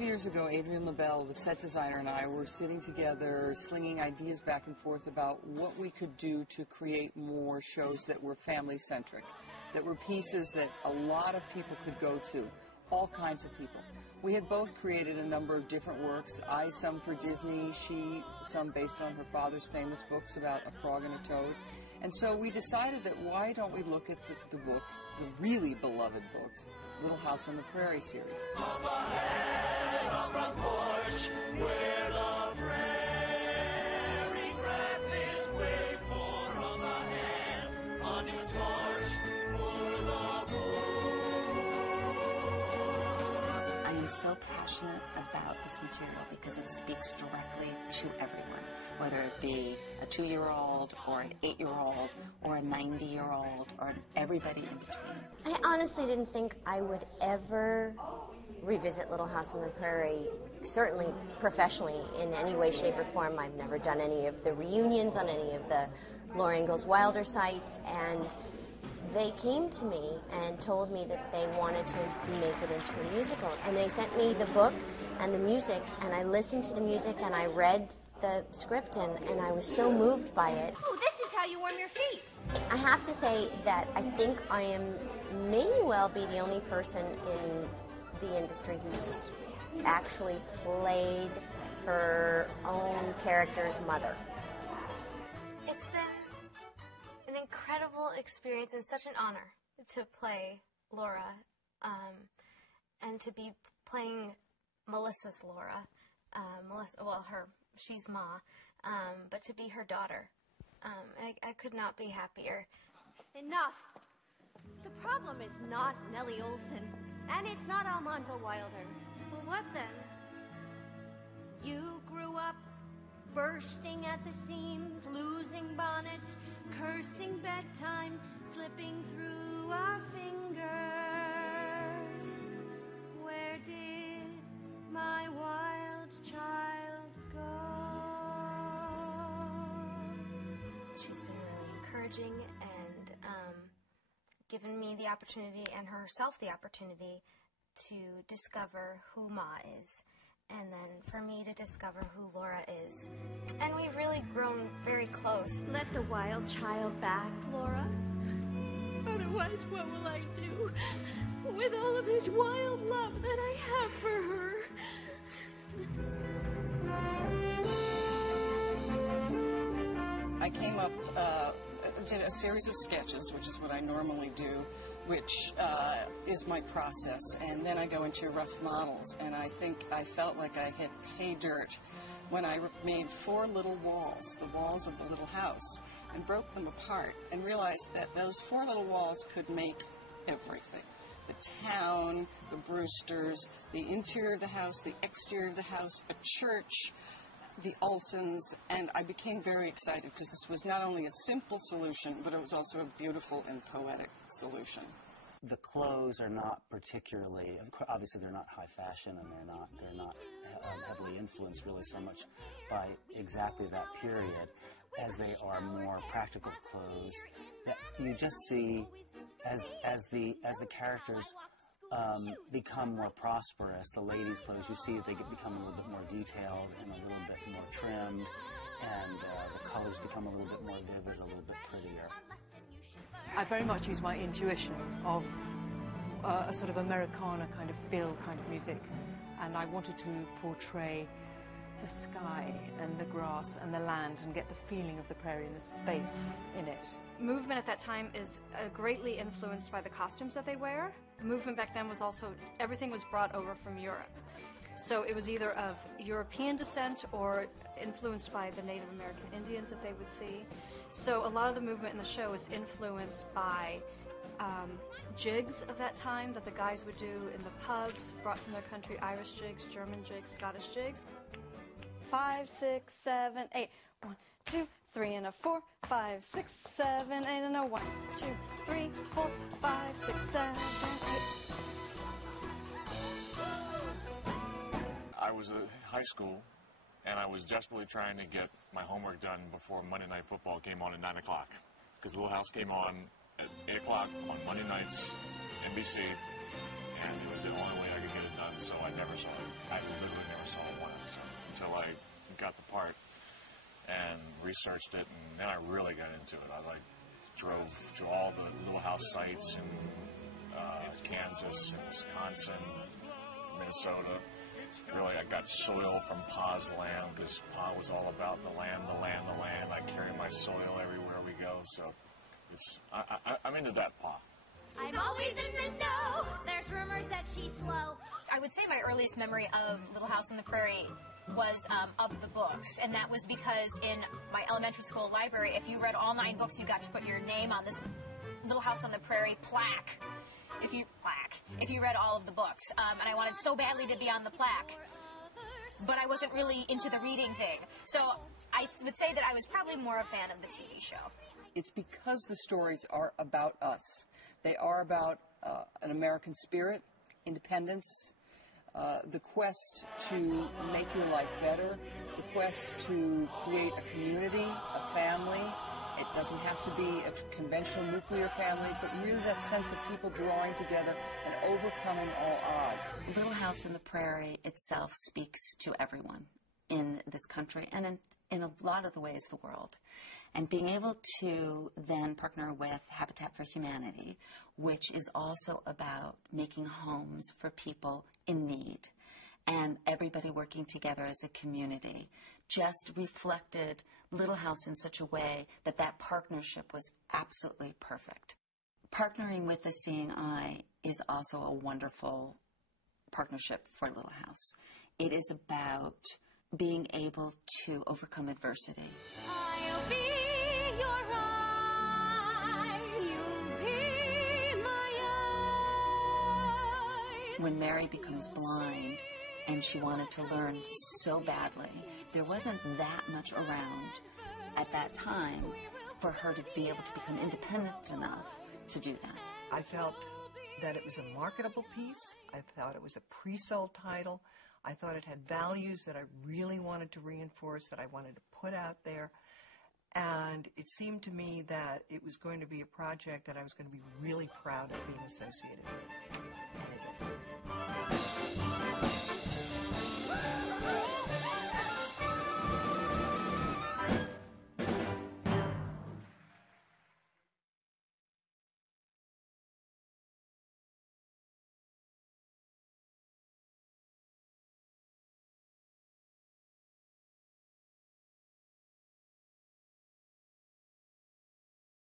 5 years ago, Adrianne Lobel, the set designer, and I were sitting together, slinging ideas back and forth about what we could do to create more shows that were family-centric, that were pieces that a lot of people could go to, all kinds of people. We had both created a number of different works, I some for Disney, she some based on her father's famous books about a frog and a toad. And so we decided that why don't we look at the books, the really beloved books, Little House on the Prairie series. Up ahead, on front porch, where the prairie grasses wave for up ahead, a new torch for the poor. I am so passionate about this material because it speaks directly to everyone, whether it be a 2-year-old or an 8-year-old or a 90-year-old or everybody in between. I honestly didn't think I would ever revisit Little House on the Prairie, certainly professionally in any way, shape, or form. I've never done any of the reunions on any of the Laura Ingalls Wilder sites, and they came to me and told me that they wanted to make it into a musical. And they sent me the book and the music, and I listened to the music and I read the script, and I was so moved by it. Oh, this is how you warm your feet. I have to say that I think I may well be the only person in the industry who's actually played her own character's mother. It's been an incredible experience and such an honor to play Laura, and to be playing Melissa's Laura. She's Ma, but to be her daughter. I could not be happier. Enough. The problem is not Nellie Olson, and it's not Almanzo Wilder. Well, what then? You grew up bursting at the seams, losing bonnets, cursing bedtime, slipping through our fingers. Where did my wild child go? She's been really encouraging and given me the opportunity and herself the opportunity to discover who Ma is, and then for me to discover who Laura is. And we've really grown very close. Let the wild child back, Laura. Otherwise, what will I do with all of this wild love that I have for her? I came up, did a series of sketches, which is what I normally do, which is my process, and then I go into rough models, and I think I felt like I hit pay dirt when I made 4 little walls, the walls of the little house, and broke them apart, and realized that those 4 little walls could make everything. The town, the Brewsters, the interior of the house, the exterior of the house, a church, the Olsons, and I became very excited because this was not only a simple solution, but it was also a beautiful and poetic solution. The clothes are not particularly, obviously they're not high fashion, and they're not heavily influenced really so much by exactly that period as they are more practical clothes that you just see as the characters become more prosperous. The ladies' clothes, you see they become a little bit more detailed and a little bit more trimmed, and the colors become a little bit more vivid, a little bit prettier. I very much use my intuition of a sort of Americana kind of feel kind of music, and I wanted to portray the sky and the grass and the land and get the feeling of the prairie and the space in it. Movement at that time is greatly influenced by the costumes that they wear. Movement back then was also, everything was brought over from Europe. So it was either of European descent or influenced by the Native American Indians that they would see. So a lot of the movement in the show is influenced by jigs of that time that the guys would do in the pubs, brought from their country, Irish jigs, German jigs, Scottish jigs. 5, 6, 7, 8. 1, 2, 3 and a 4, 5, 6, 7, 8 and a 1, 2, 3, 4, 5, 6, 7, 8. I was at high school, and I was desperately trying to get my homework done before Monday Night Football came on at 9 o'clock, because Little House came on at 8 o'clock on Monday nights, NBC, and it was the only way I could get it done, so I never saw it. I literally never saw one episode until I got the part and researched it, and then I really got into it. I drove to all the Little House sites in Kansas and Wisconsin, Minnesota. Really, I got soil from Pa's land, because Pa was all about the land, the land, the land. I carry my soil everywhere we go, so I'm into that Pa. I'm always in the know. There's rumors that she's slow. I would say my earliest memory of Little House on the Prairie was of the books, and that was because in my elementary school library, if you read all 9 books, you got to put your name on this Little House on the Prairie plaque. If you read all of the books, and I wanted so badly to be on the plaque, but I wasn't really into the reading thing. So I would say that I was probably more a fan of the TV show. It's because the stories are about us. They are about an American spirit, independence, the quest to make your life better, the quest to create a community, a family. It doesn't have to be a conventional nuclear family, but really that sense of people drawing together and overcoming all odds. Little House on the Prairie itself speaks to everyone in this country and in a lot of the ways the world. And being able to then partner with Habitat for Humanity, which is also about making homes for people in need, and everybody working together as a community, just reflected Little House in such a way that that partnership was absolutely perfect. Partnering with the Seeing Eye is also a wonderful partnership for Little House. It is about being able to overcome adversity. I'll be your eyes. You'll be my eyes. When Mary becomes blind and she wanted to learn so badly, there wasn't that much around at that time for her to be able to become independent enough to do that. I felt that it was a marketable piece. I thought it was a pre-sold title. I thought it had values that I really wanted to reinforce, that I wanted to put out there. And it seemed to me that it was going to be a project that I was going to be really proud of being associated with. And it is.